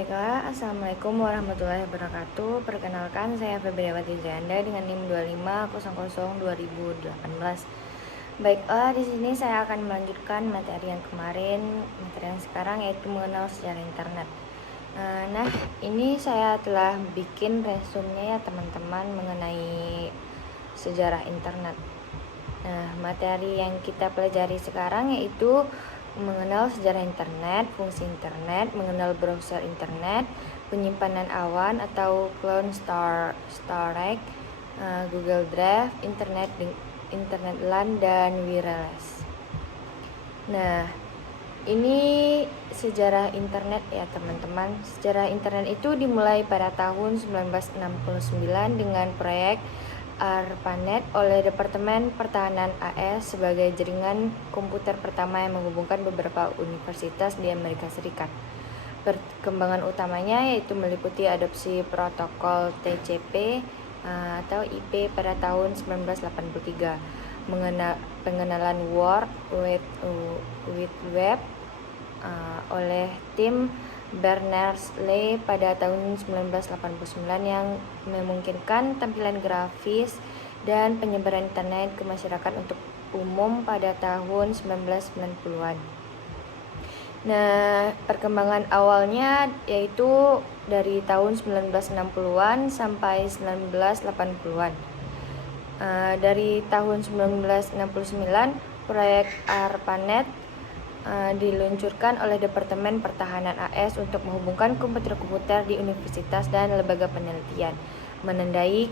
Baiklah, Assalamualaikum warahmatullahi wabarakatuh. Perkenalkan, saya Febriawati Janda dengan NIM 25002018. Baiklah, di sini saya akan melanjutkan materi yang kemarin, materi yang sekarang yaitu mengenal sejarah internet. Nah, ini saya telah bikin resumenya ya teman-teman mengenai sejarah internet. Nah, materi yang kita pelajari sekarang yaitu mengenal sejarah internet, fungsi internet, mengenal browser internet, penyimpanan awan atau cloud storage, Google Drive, internet LAN dan wireless. Nah, ini sejarah internet ya teman-teman. Sejarah internet itu dimulai pada tahun 1969 dengan proyek ARPANET oleh Departemen Pertahanan AS sebagai jaringan komputer pertama yang menghubungkan beberapa universitas di Amerika Serikat. Perkembangan utamanya yaitu meliputi adopsi protokol TCP atau IP pada tahun 1983, pengenalan World Wide Web oleh tim Berners-Lee pada tahun 1989 yang memungkinkan tampilan grafis dan penyebaran internet ke masyarakat untuk umum pada tahun 1990-an. Nah, perkembangan awalnya yaitu dari tahun 1960-an sampai 1980-an. Dari tahun 1969, proyek ARPANET diluncurkan oleh Departemen Pertahanan AS untuk menghubungkan komputer-komputer di universitas dan lembaga penelitian, menandai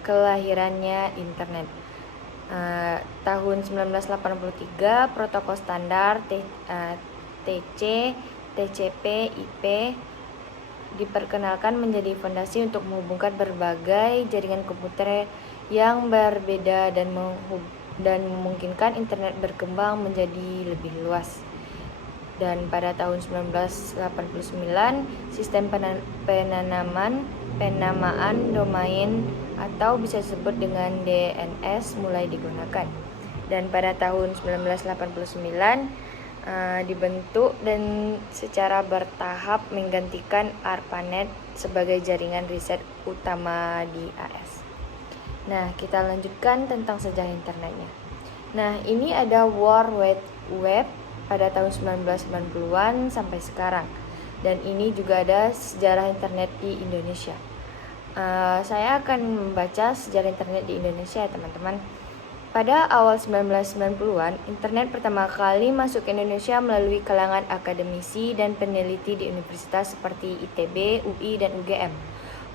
kelahirannya internet. Tahun 1983, protokol standar TC, TCP, IP diperkenalkan menjadi fondasi untuk menghubungkan berbagai jaringan komputer yang berbeda dan memungkinkan internet berkembang menjadi lebih luas. Dan pada tahun 1989, sistem penamaan domain atau bisa disebut dengan DNS mulai digunakan. Dan pada tahun 1989 dibentuk dan secara bertahap menggantikan ARPANET sebagai jaringan riset utama di AS. Nah, kita lanjutkan tentang sejarah internetnya. Nah, ini ada World Wide Web pada tahun 1990-an sampai sekarang. Dan ini juga ada sejarah internet di Indonesia. Saya akan membaca sejarah internet di Indonesia ya teman-teman. Pada awal 1990-an, internet pertama kali masuk ke Indonesia melalui kalangan akademisi dan peneliti di universitas seperti ITB, UI, dan UGM.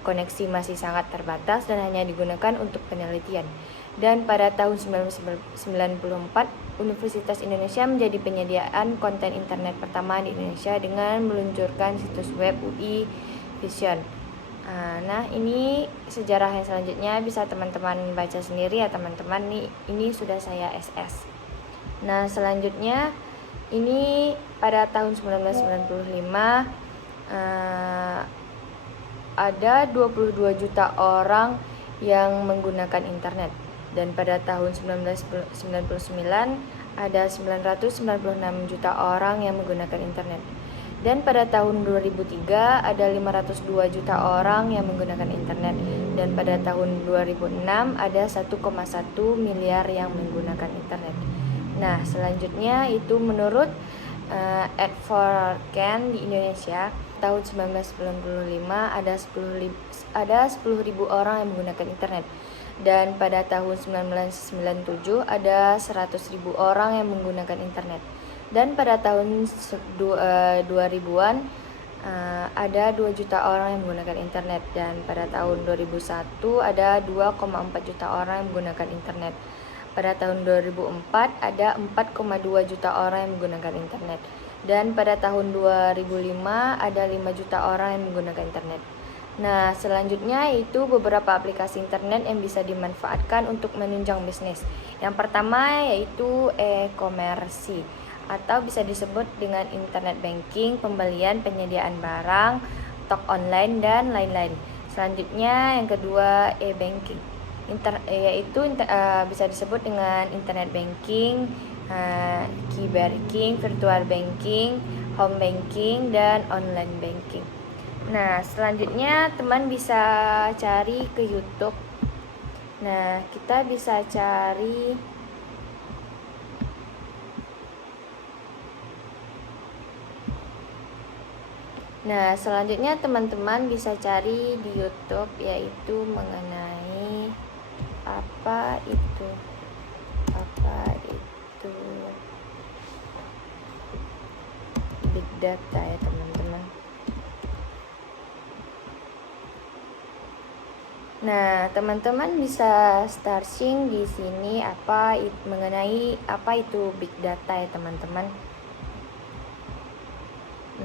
Koneksi masih sangat terbatas dan hanya digunakan untuk penelitian. Dan pada tahun 1994, Universitas Indonesia menjadi penyediaan konten internet pertama di Indonesia dengan meluncurkan situs web UI Vision. Nah, ini sejarah yang selanjutnya bisa teman-teman baca sendiri ya teman-teman. Ini sudah saya SS. Nah, selanjutnya ini pada tahun 1995 ada 22 juta orang yang menggunakan internet. Dan pada tahun 1999 ada 996 juta orang yang menggunakan internet. Dan pada tahun 2003 ada 502 juta orang yang menggunakan internet. Dan pada tahun 2006 ada 1,1 miliar yang menggunakan internet. Nah, selanjutnya itu menurut Adforcan di Indonesia tahun 1995 ada 10.000 orang yang menggunakan internet. Dan pada tahun 1997 ada 100.000 orang yang menggunakan internet. Dan pada tahun 2000-an ada 2 juta orang yang menggunakan internet. Dan pada tahun 2001 ada 2,4 juta orang yang menggunakan internet. Pada tahun 2004 ada 4,2 juta orang yang menggunakan internet. Dan pada tahun 2005 ada 5 juta orang yang menggunakan internet. Nah, selanjutnya itu beberapa aplikasi internet yang bisa dimanfaatkan untuk menunjang bisnis. Yang pertama yaitu e-komersi atau bisa disebut dengan internet banking, pembelian, penyediaan barang, toko online, dan lain-lain. Selanjutnya yang kedua e-banking, bisa disebut dengan internet banking, key banking, virtual banking, home banking, dan online banking. Nah, selanjutnya teman bisa cari ke YouTube. Nah, kita bisa cari Nah, selanjutnya teman-teman bisa cari di YouTube yaitu mengenai apa itu big data ya, teman-teman. Nah, teman-teman bisa searching di sini mengenai apa itu big data ya, teman-teman.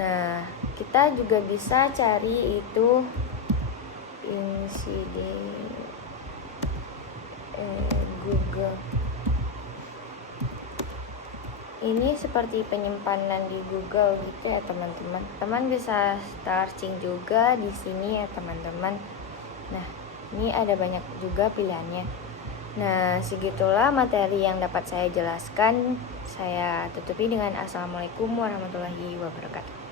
Nah, kita juga bisa cari itu Google. Ini seperti penyimpanan di Google gitu ya, teman-teman. Teman bisa searching juga di sini ya, teman-teman. Nah, ini ada banyak juga pilihannya. Nah, segitulah materi yang dapat saya jelaskan. Saya tutupi dengan assalamualaikum warahmatullahi wabarakatuh.